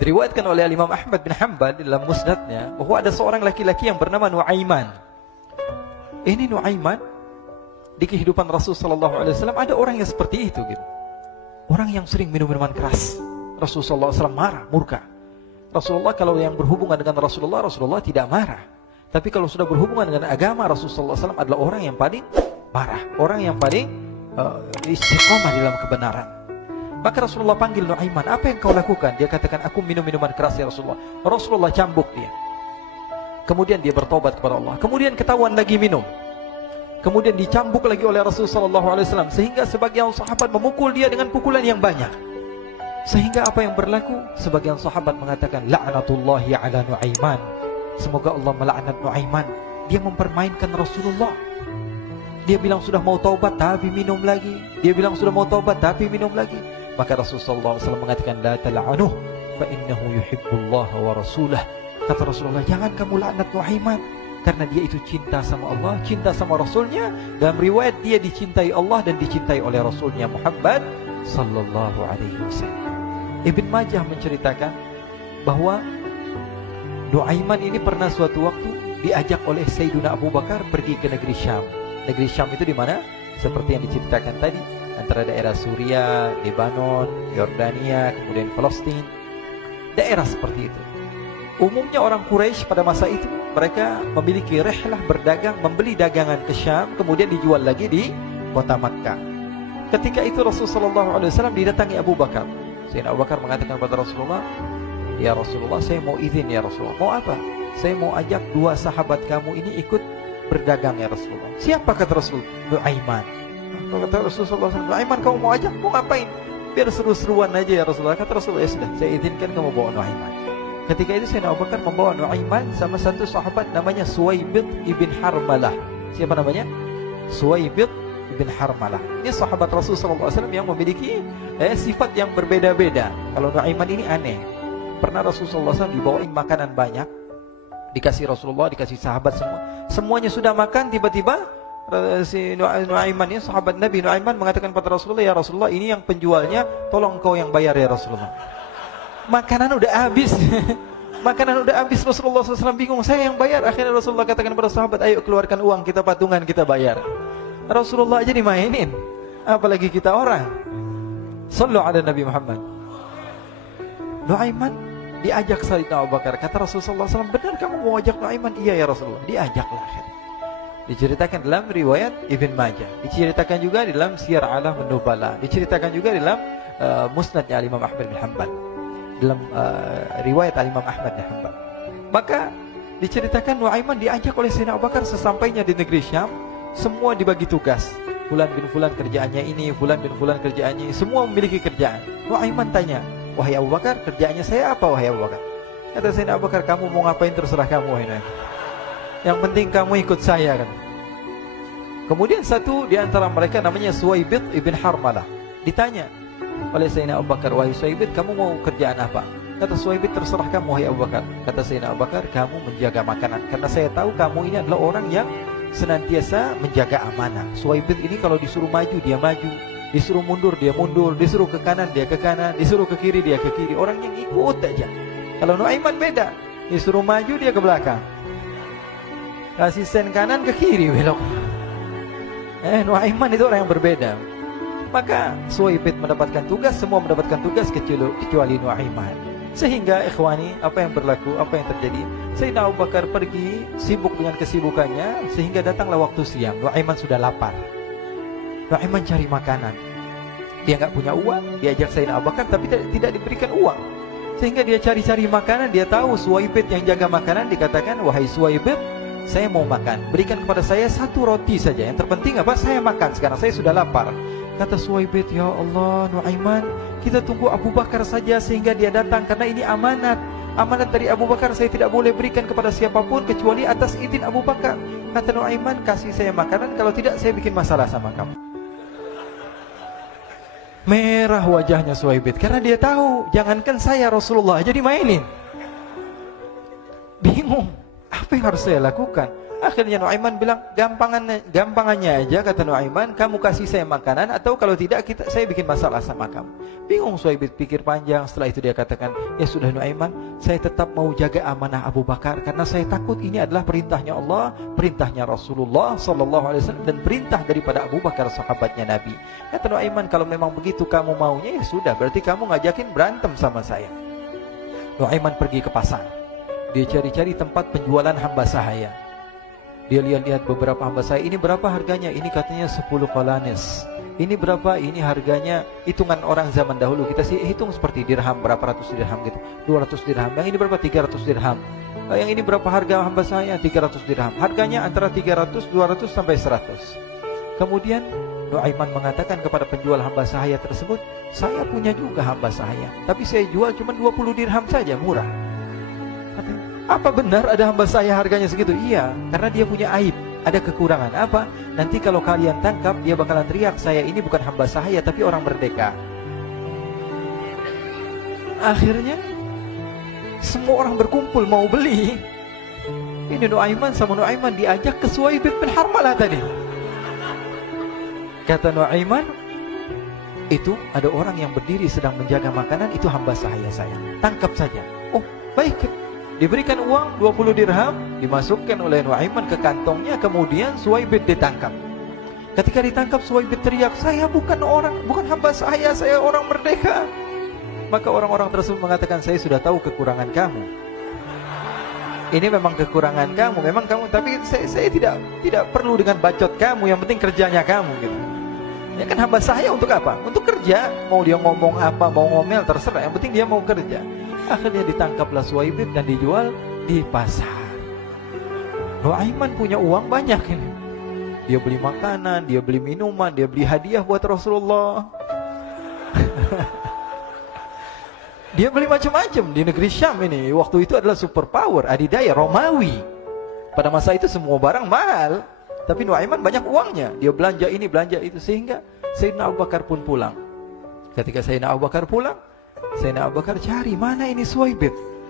Diriwayatkan oleh Imam Ahmad bin Hanbal dalam musnadnya bahwa ada seorang laki-laki yang bernama Nuaiman. Ini Nuaiman di kehidupan Rasulullah SAW ada orang yang seperti itu gitu. Orang yang sering minum minuman keras. Rasulullah SAW marah, murka. Rasulullah kalau yang berhubungan dengan Rasulullah tidak marah. Tapi kalau sudah berhubungan dengan agama, Rasulullah SAW adalah orang yang paling marah, orang yang paling istiqomah dalam kebenaran. Maka Rasulullah panggil Nuaiman, apa yang kau lakukan? Dia katakan, aku minum minuman keras ya Rasulullah. Rasulullah cambuk dia. Kemudian dia bertobat kepada Allah. Kemudian ketahuan lagi minum. Kemudian dicambuk lagi oleh Rasulullah SAW. Sehingga sebagian sahabat memukul dia dengan pukulan yang banyak. Sehingga apa yang berlaku? Sebagian sahabat mengatakan, la'natullahi ala Nuaiman. Semoga Allah melaknat Nuaiman. Dia mempermainkan Rasulullah. Dia bilang sudah mau taubat tapi minum lagi. Dia bilang sudah mau taubat tapi minum lagi. Maka Rasulullah SAW mengatakan, la tal'anuh fa innahu yuhibbullaha wa rasulah. Kata Rasulullah, jangan kamu laknat Nuaiman, karena dia itu cinta sama Allah, cinta sama Rasulnya. Dalam riwayat dia dicintai Allah dan dicintai oleh Rasulnya Muhammad sallallahu alaihi wasallam. Ibn Majah menceritakan bahwa Nuaiman ini pernah suatu waktu diajak oleh Sayyidina Abu Bakar pergi ke negeri Syam. Negeri Syam itu di mana? Seperti yang diceritakan tadi, antara daerah Suria, Lebanon, Yordania, kemudian Palestina. Daerah seperti itu. Umumnya orang Quraisy pada masa itu mereka memiliki rihlah berdagang, membeli dagangan ke Syam, kemudian dijual lagi di kota Makkah. Ketika itu Rasulullah SAW didatangi Abu Bakar. Sayyidina Abu Bakar mengatakan kepada Rasulullah, ya Rasulullah, saya mau izin ya Rasulullah. Mau apa? Saya mau ajak dua sahabat kamu ini ikut berdagang ya Rasulullah. Siapa kata Rasul? Nuaiman. Kata Rasulullah, Nuaiman kamu mau ajak? Mau ngapain? Biar seru-seruan aja ya Rasulullah. Kata Rasulullah, ya sudah, saya izinkan kamu bawa Nuaiman. Ketika itu Sayyidina Abu Bakar membawa Nuaiman sama satu sahabat namanya Suwaibid ibn Harmalah. Siapa namanya? Suwaibid ibn Harmalah. Ini sahabat Rasulullah SAW yang memiliki sifat yang berbeda-beda. Kalau Nuaiman ini aneh. Pernah Rasulullah SAW dibawain makanan banyak, dikasih Rasulullah, dikasih sahabat semua. Semuanya sudah makan, tiba-tiba si Nuaiman ini, sahabat Nabi Nuaiman mengatakan kepada Rasulullah, ya Rasulullah, ini yang penjualnya, tolong kau yang bayar ya Rasulullah. Makanan udah habis. Makanan udah habis, Rasulullah SAW bingung, saya yang bayar. Akhirnya Rasulullah katakan kepada sahabat, ayo keluarkan uang, kita patungan, kita bayar. Rasulullah aja dimainin, apalagi kita orang. Sallu ala Nabi Muhammad. Nuaiman diajak Sayyidina Abu Bakar. Kata Rasulullah SAW, benar kamu mau ajak Nuaiman? Iya ya Rasulullah. Diajaklah. Diceritakan dalam riwayat Ibn Majah. Diceritakan juga di dalam Siyar A'lam An-Nubala. Diceritakan juga di dalam musnadnya Imam Ahmad bin Hanbal. Dalam riwayat Imam Ahmad bin Hanbal. Maka diceritakan Nuaiman diajak oleh Sayyidina Abu Bakar. Sesampainya di negeri Syam, semua dibagi tugas. Fulan bin Fulan kerjaannya ini, Fulan bin Fulan kerjaannya ini. Semua memiliki kerjaan. Nuaiman tanya, wahai Abu Bakar, kerjaannya saya apa wahai Abu Bakar? Kata Sayyidina Abu Bakar, kamu mau ngapain terserah kamu wahai Nuaiman. Yang penting kamu ikut saya kan. Kemudian satu di antara mereka namanya Suwaibid ibn Harmalah. Ditanya oleh Sayyidina Abu Bakar, wahai Suwaibid, kamu mau kerjaan apa? Kata Suwaibid, terserah kamu wahai Abu Bakar. Kata Sayyidina Abu Bakar, kamu menjaga makanan, karena saya tahu kamu ini adalah orang yang senantiasa menjaga amanah. Suwaibid ini kalau disuruh maju dia maju, disuruh mundur dia mundur, disuruh ke kanan dia ke kanan, disuruh ke kiri dia ke kiri. Orang yang ikut aja. Kalau Nuaiman beda, disuruh maju dia ke belakang, kasih sen kanan ke kiri belok. Nuaiman itu orang yang berbeda. Maka Suwaibid mendapatkan tugas, semua mendapatkan tugas kecuali Nuaiman. Sehingga ikhwani, apa yang berlaku, apa yang terjadi? Sayyidina Abu Bakar pergi sibuk dengan kesibukannya, sehingga datanglah waktu siang. Nuaiman sudah lapar. Nuaiman cari makanan. Dia nggak punya uang, diajak Sayyidina Abu Bakar tapi tidak diberikan uang. Sehingga dia cari-cari makanan. Dia tahu Suwaibid yang jaga makanan. Dikatakan, wahai Suwaibid, saya mau makan, berikan kepada saya satu roti saja. Yang terpenting apa? Saya makan sekarang, saya sudah lapar. Kata Suwaibid, ya Allah Nuaiman, kita tunggu Abu Bakar saja sehingga dia datang, karena ini amanat. Amanat dari Abu Bakar, saya tidak boleh berikan kepada siapapun kecuali atas izin Abu Bakar. Kata Nuaiman, kasih saya makanan, kalau tidak saya bikin masalah sama kamu. Merah wajahnya Suwaibid, karena dia tahu, jangankan saya, Rasulullah aja dimainin. Bingung, apa yang harus saya lakukan? Akhirnya Nuaiman bilang, gampangannya aja, kata Nuaiman, kamu kasih saya makanan, atau kalau tidak saya bikin masalah sama kamu. Bingung Suhaib pikir panjang. Setelah itu dia katakan, ya sudah Nuaiman, saya tetap mau jaga amanah Abu Bakar, karena saya takut ini adalah perintahnya Allah, perintahnya Rasulullah SAW, dan perintah daripada Abu Bakar, sahabatnya Nabi. Kata Nuaiman, kalau memang begitu kamu maunya, ya sudah, berarti kamu ngajakin berantem sama saya. Nuaiman pergi ke pasar. Dia cari-cari tempat penjualan hamba sahaya. Dia lihat-lihat beberapa hamba saya. Ini berapa harganya? Ini katanya 10 qalanis. Ini berapa? Ini harganya, hitungan orang zaman dahulu. Kita sih hitung seperti dirham, berapa ratus dirham gitu. 200 dirham. Yang ini berapa? 300 dirham. Yang ini berapa harga hamba saya? 300 dirham. Harganya antara 300, 200 sampai 100. Kemudian Nuaiman mengatakan kepada penjual hamba sahaya tersebut, saya punya juga hamba sahaya, tapi saya jual cuma 20 dirham saja, murah. Apa benar ada hamba saya harganya segitu? Iya, karena dia punya aib, ada kekurangan. Apa? Nanti kalau kalian tangkap, dia bakalan teriak, saya ini bukan hamba sahaya, tapi orang merdeka. Akhirnya semua orang berkumpul mau beli. Ini Nuaiman sama Nuaiman diajak ke Suhaib bin Harmalah tadi. Kata Nuaiman, itu ada orang yang berdiri sedang menjaga makanan, itu hamba sahaya saya, tangkap saja. Oh, baik. Diberikan uang 20 dirham, dimasukkan oleh Nuaiman ke kantongnya, kemudian Suhaib ditangkap. Ketika ditangkap, Suhaib teriak, saya bukan hamba saya orang merdeka. Maka orang-orang tersebut mengatakan, saya sudah tahu kekurangan kamu. Ini memang kekurangan kamu, memang kamu, tapi saya tidak perlu dengan bacot kamu, yang penting kerjanya kamu gitu. Ya kan hamba saya untuk apa? Untuk kerja. Mau dia ngomong apa, mau ngomel, terserah, yang penting dia mau kerja. Akhirnya ditangkaplah Suhaib dan dijual di pasar. Nuaiman punya uang banyak ini. Dia beli makanan, dia beli minuman, dia beli hadiah buat Rasulullah. Dia beli macam-macam di negeri Syam ini. Waktu itu adalah superpower, adidaya Romawi. Pada masa itu semua barang mahal, tapi Nuaiman banyak uangnya. Dia belanja ini, belanja itu, sehingga Sayyidina Abu Bakar pun pulang. Ketika Sayyidina Abu Bakar pulang, Sayyidina Abu Bakar cari, mana ini Suhaib?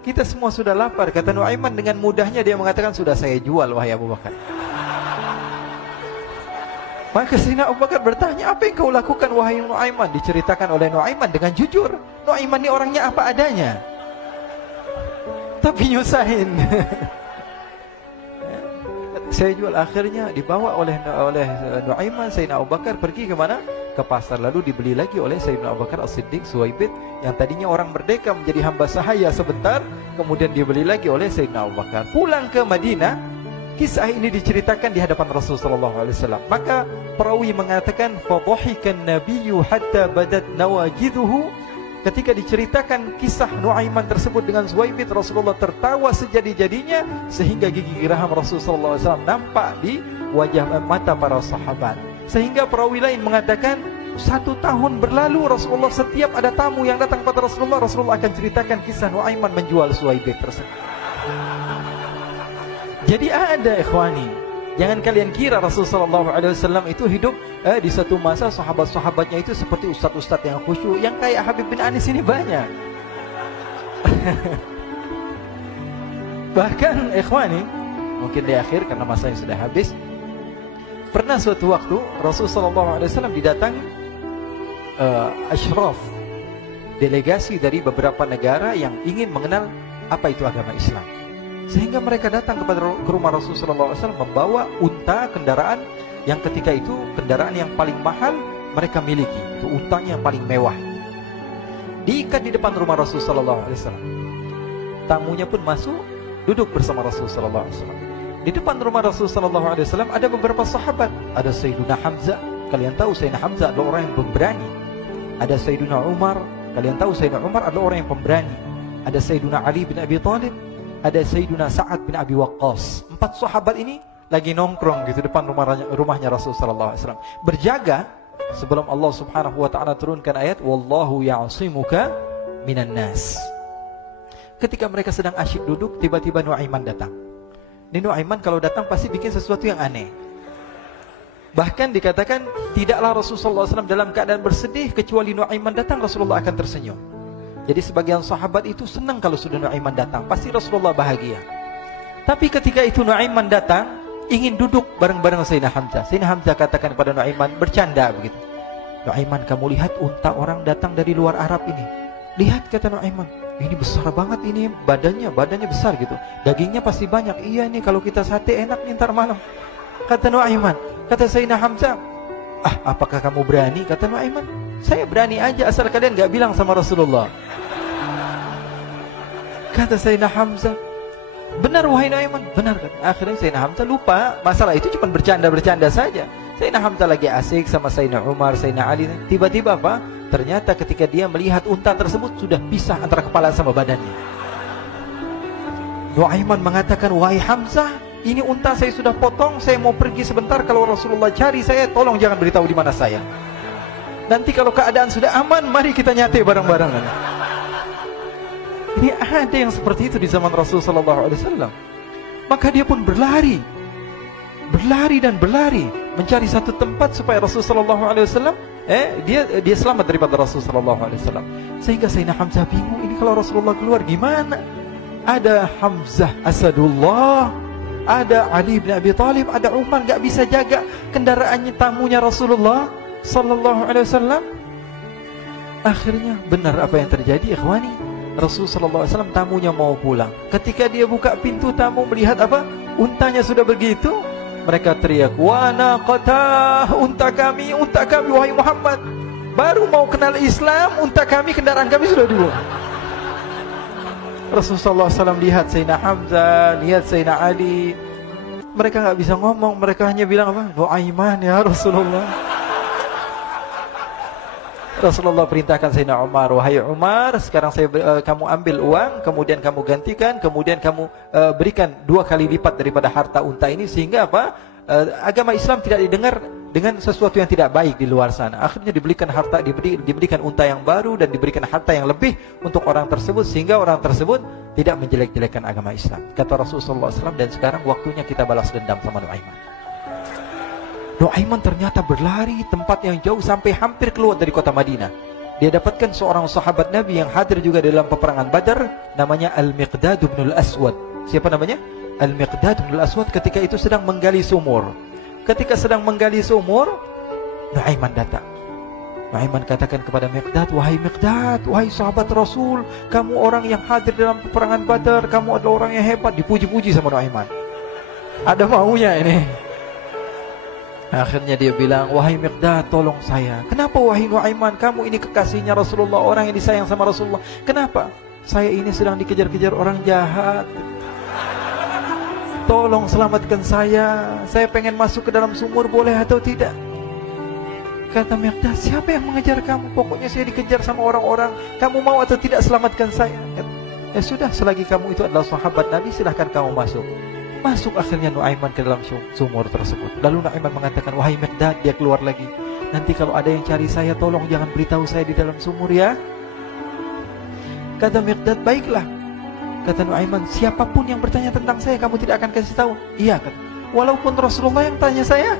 Kita semua sudah lapar. Kata Nuaiman dengan mudahnya dia mengatakan, sudah saya jual wahai Abu Bakar. Maka Sayyidina Abu Bakar bertanya, apa yang kau lakukan wahai Nuaiman? Diceritakan oleh Nuaiman dengan jujur. Nuaiman ini orangnya apa adanya, tapi nyusahin. Saya jual. Akhirnya dibawa oleh Nuaiman, Sayyidina Abu Bakar pergi ke mana? Ke pasar. Lalu dibeli lagi oleh Sayyidina Abu Bakar As-Siddiq, Suhaib yang tadinya orang merdeka menjadi hamba sahaya sebentar, kemudian dibeli lagi oleh Sayyidina Abu Bakar. Pulang ke Madinah, kisah ini diceritakan di hadapan Rasulullah SAW. Maka perawi mengatakan, fadhahikan nabiyyu hatta badat nawajiduhu. Ketika diceritakan kisah Nuaiman tersebut dengan Suhaib, Rasulullah tertawa sejadi-jadinya, sehingga gigi geraham Rasulullah SAW nampak di wajah mata para sahabat. Sehingga perawi lain mengatakan, 1 tahun berlalu Rasulullah, setiap ada tamu yang datang kepada Rasulullah akan ceritakan kisah Nuaiman menjual Suhaib tersebut. Jadi ada ikhwani, jangan kalian kira Rasulullah SAW itu hidup di satu masa sahabat-sahabatnya itu seperti ustadz-ustadz yang khusyuk, yang kayak Habib bin Anis ini banyak. Bahkan ikhwani, mungkin di akhir karena masanya sudah habis, pernah suatu waktu Rasulullah SAW didatangi asyraf, delegasi dari beberapa negara yang ingin mengenal apa itu agama Islam. Sehingga mereka datang ke rumah Rasulullah SAW membawa unta, kendaraan yang ketika itu kendaraan yang paling mahal mereka miliki. Itu untanya yang paling mewah. Diikat di depan rumah Rasulullah SAW. Tamunya pun masuk, duduk bersama Rasulullah SAW. Di depan rumah Rasulullah SAW ada beberapa sahabat. Ada Sayyiduna Hamzah. Kalian tahu Sayyidina Hamzah adalah orang yang pemberani. Ada Sayyiduna Umar. Kalian tahu Sayyidina Umar adalah orang yang pemberani. Ada Sayyiduna Ali bin Abi Thalib. Ada Sayyiduna Sa'ad bin Abi Waqqas. 4 sahabat ini lagi nongkrong gitu depan rumahnya Rasulullah SAW, berjaga sebelum Allah Subhanahu wa taala turunkan ayat wallahu ya'simuka minan nas. Ketika mereka sedang asyik duduk, tiba-tiba Nuaiman datang. Ini Nuaiman kalau datang pasti bikin sesuatu yang aneh. Bahkan dikatakan tidaklah Rasulullah SAW dalam keadaan bersedih, kecuali Nuaiman datang Rasulullah akan tersenyum. Jadi sebagian sahabat itu senang kalau sudah Nuaiman datang, pasti Rasulullah bahagia. Tapi ketika itu Nuaiman datang, ingin duduk bareng-bareng Sayyidina Hamzah. Sayyidina Hamzah katakan kepada Nuaiman, bercanda begitu. Nuaiman, kamu lihat unta orang datang dari luar Arab ini. Lihat, kata Nuaiman, ini besar banget, ini badannya besar gitu. Dagingnya pasti banyak. Iya nih, kalau kita sate enak nih ntar malam. Kata Nuaiman. Kata Sayyidina Hamzah, apakah kamu berani? Kata Nuaiman, saya berani aja asal kalian gak bilang sama Rasulullah. Kata Sayyidina Hamzah, benar wahai Nuaiman, benar kan? Akhirnya Sayyidina Hamzah lupa masalah itu, cuma bercanda-bercanda saja. Sayyidina Hamzah lagi asik sama Sayyidina Umar, Sayyidina Ali. Tiba-tiba apa? Ternyata ketika dia melihat unta tersebut sudah pisah antara kepala sama badannya. Nuaiman mengatakan, wahai Hamzah, ini unta saya sudah potong, saya mau pergi sebentar. Kalau Rasulullah cari saya, tolong jangan beritahu di mana saya. Nanti kalau keadaan sudah aman, mari kita nyate bareng-bareng. Ini ada yang seperti itu di zaman Rasulullah SAW. Maka dia pun berlari dan berlari mencari satu tempat supaya Rasulullah SAW dia selamat daripada Rasulullah SAW. Sehingga Sayyidina Hamzah bingung, ini kalau Rasulullah keluar gimana? Ada Hamzah Asadullah, ada Ali bin Abi Thalib, ada Umar, gak bisa jaga kendaraannya, tamunya Rasulullah Sallallahu Alaihi Wasallam. Akhirnya benar apa yang terjadi, ikhwani. Rasulullah Sallallahu Alaihi Wasallam tamunya mau pulang. Ketika dia buka pintu tamu, melihat apa? Untanya sudah begitu. Mereka teriak, wa naqatah, unta kami wahai Muhammad. Baru mau kenal Islam, unta kami, kendaraan kami sudah dibuang. Rasulullah SAW lihat Sayyidina Hamzah, lihat Sayyidina Ali. Mereka gak bisa ngomong, mereka hanya bilang apa? Nuaiman ya Rasulullah. Rasulullah perintahkan Sayyidina Umar, wahai Umar, sekarang kamu ambil uang, kemudian kamu gantikan, kemudian kamu berikan 2 kali lipat daripada harta unta ini, sehingga apa? Agama Islam tidak didengar dengan sesuatu yang tidak baik di luar sana. Akhirnya diberikan harta, diberikan unta yang baru dan diberikan harta yang lebih untuk orang tersebut, sehingga orang tersebut tidak menjelek-jelekan agama Islam. Kata Rasulullah SAW, dan sekarang waktunya kita balas dendam sama Nuaiman. Nuaiman ternyata berlari tempat yang jauh sampai hampir keluar dari kota Madinah. Dia dapatkan seorang sahabat Nabi yang hadir juga dalam peperangan Badar, namanya Al-Miqdad bin Al-Aswad. Siapa namanya? Al-Miqdad bin Al-Aswad ketika itu sedang menggali sumur. Ketika sedang menggali sumur, Nuaiman datang. Nuaiman katakan kepada Miqdad, wahai Miqdad, wahai sahabat Rasul, kamu orang yang hadir dalam peperangan Badar, kamu adalah orang yang hebat. Dipuji-puji sama Nuaiman. Ada maunya ini. Akhirnya dia bilang, wahai Miqdad, tolong saya. Kenapa wahai Nuaiman, kamu ini kekasihnya Rasulullah, orang yang disayang sama Rasulullah. Kenapa? Saya ini sedang dikejar-kejar orang jahat. Tolong selamatkan saya. Saya pengen masuk ke dalam sumur, boleh atau tidak? Kata Miqdad, siapa yang mengejar kamu? Pokoknya saya dikejar sama orang-orang. Kamu mau atau tidak selamatkan saya? Ya sudah, selagi kamu itu adalah sahabat Nabi, silahkan kamu masuk. Masuk akhirnya Nuaiman ke dalam sumur tersebut. Lalu Nuaiman mengatakan, wahai Miqdad, dia keluar lagi. Nanti kalau ada yang cari saya, tolong jangan beritahu saya di dalam sumur ya. Kata Miqdad, baiklah. Kata Nuaiman, siapapun yang bertanya tentang saya, kamu tidak akan kasih tahu. Iya, kata. Walaupun Rasulullah yang tanya saya.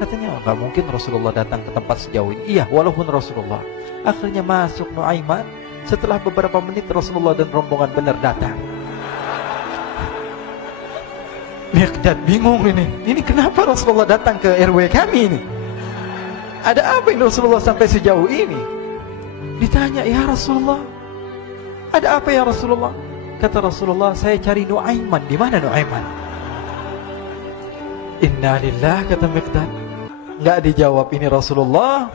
Katanya, enggak mungkin Rasulullah datang ke tempat sejauh ini. Iya, walaupun Rasulullah. Akhirnya masuk Nuaiman. Setelah beberapa menit, Rasulullah dan rombongan benar datang. Miqdad bingung ini. Ini kenapa Rasulullah datang ke RW kami ini? Ada apa ini Rasulullah sampai sejauh ini? Ditanya, ya Rasulullah, ada apa ya Rasulullah? Kata Rasulullah, saya cari Nuaiman. Di mana Nuaiman? Innalillah, kata Miqdad. Nggak dijawab ini Rasulullah.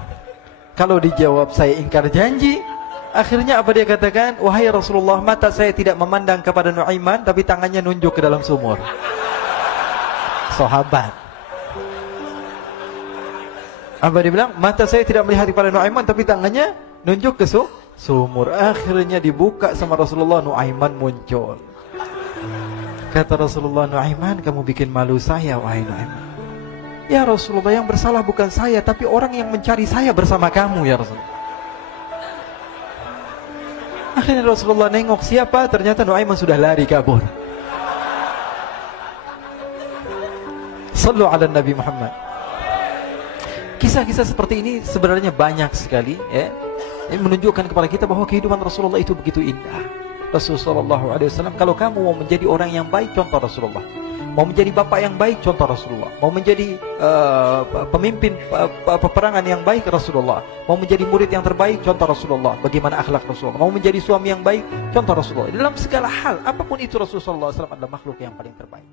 Kalau dijawab saya ingkar janji. Akhirnya apa dia katakan? Wahai Rasulullah, mata saya tidak memandang kepada Nuaiman, tapi tangannya nunjuk ke dalam sumur. Sahabat. Apa dia bilang? Mata saya tidak melihat kepada Nuaiman, tapi tangannya nunjuk ke sumur. Akhirnya dibuka sama Rasulullah, Nuaiman muncul. Kata Rasulullah, Nuaiman, kamu bikin malu saya, wahai Nuaiman. Ya Rasulullah, yang bersalah bukan saya, tapi orang yang mencari saya bersama kamu ya Rasulullah. Akhirnya Rasulullah nengok siapa, ternyata Nuaiman sudah lari kabur. Sallu ala Nabi Muhammad. Kisah-kisah seperti ini sebenarnya banyak sekali ya. Ini menunjukkan kepada kita bahwa kehidupan Rasulullah itu begitu indah. Rasulullah SAW, kalau kamu mau menjadi orang yang baik, contoh Rasulullah. Mau menjadi bapak yang baik, contoh Rasulullah. Mau menjadi pemimpin peperangan yang baik, Rasulullah. Mau menjadi murid yang terbaik, contoh Rasulullah. Bagaimana akhlak Rasulullah. Mau menjadi suami yang baik, contoh Rasulullah. Dalam segala hal, apapun itu Rasulullah SAW adalah makhluk yang paling terbaik.